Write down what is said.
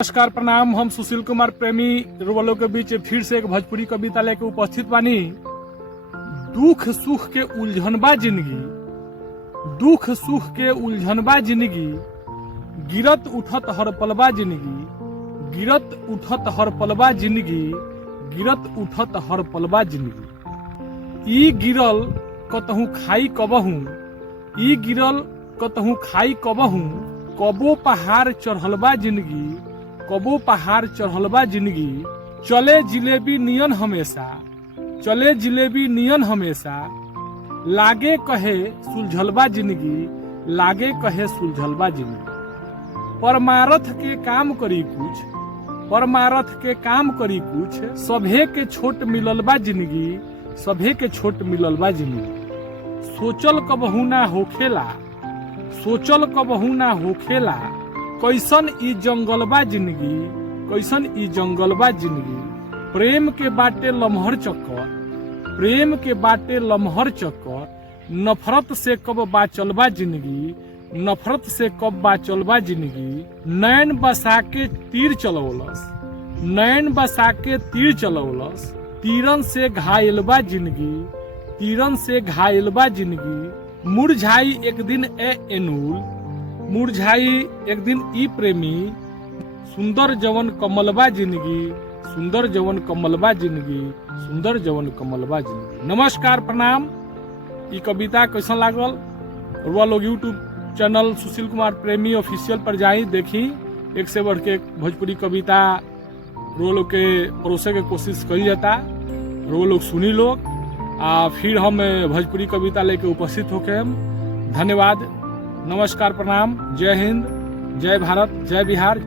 नमस्कार प्रणाम। हम सुशील कुमार प्रेमी रुवलों के बीच फिर से एक भोजपुरी कविता लेके उपस्थित बानी। दुख सुख के उलझनबा जिंदगी, दुख सुख के उलझनबा जिंदगी, गिरत उठत हर पलबा जिंदगी, गिरत उठत हर पलबा जिंदगी, गिरत उठत हर पलबा जिंदगी। ई गिरल कतहु खाई कबहू, ई गिरल कतहु खाई कबहू, कबो पहाड़ चढ़लबा जिंदगी, कबो पहाड़ चढ़लबा जिंदगी। चले जिलेबी नियन हमेशा, चले जिलेबी नियन हमेशा, लागे कहे सुलझलबा जिंदगी, लागे कहे सुलझलबा जिंदगी। परमारथ के काम करी कुछ, परमारथ के काम करी कुछ, सभे के छोट मिललबा जिंदगी, सभे के छोट मिललबा जिंदगी। सोचल कबहू ना होखेला, सोचल कबहू ना होखेला, कैसन ई जंगलबा जिंदगी, कैसन ई जंगलबा जिंदगी। प्रेम के बाटे लम्हर चक्कर, प्रेम के बाटे लम्हर चक्कर, नफरत से कब बाचलबा जिंदगी, नफरत से कब बाचलबा जिंदगी। नैन बसा के तीर चलौलस, नैन बसा के तीर चलौलस, तीरन से घायलबा जिंदगी, तीरन से घायलबा जिंदगी। मुरझाई एक दिन ए एनूल, मुरझाई एक दिन ई प्रेमी, सुंदर जवन कमलबा जिंदगी, सुंदर जवन कमलबा जिंदगी, सुंदर जवन कमलबा जिंदगी। नमस्कार प्रणाम। ई कविता कैसा लागल रुआ लोग यूट्यूब चैनल सुशील कुमार प्रेमी ऑफिशियल पर जाई, देखी। एक से बढ़ के एक भोजपुरी कविता रुआ लोग के परोसे के कोशिश करी जाता, रुआ लोग सुनी लोग। फिर हम भोजपुरी कविता लेके उपस्थित होके हम। धन्यवाद, नमस्कार प्रणाम, जय हिंद, जय भारत, जय बिहार।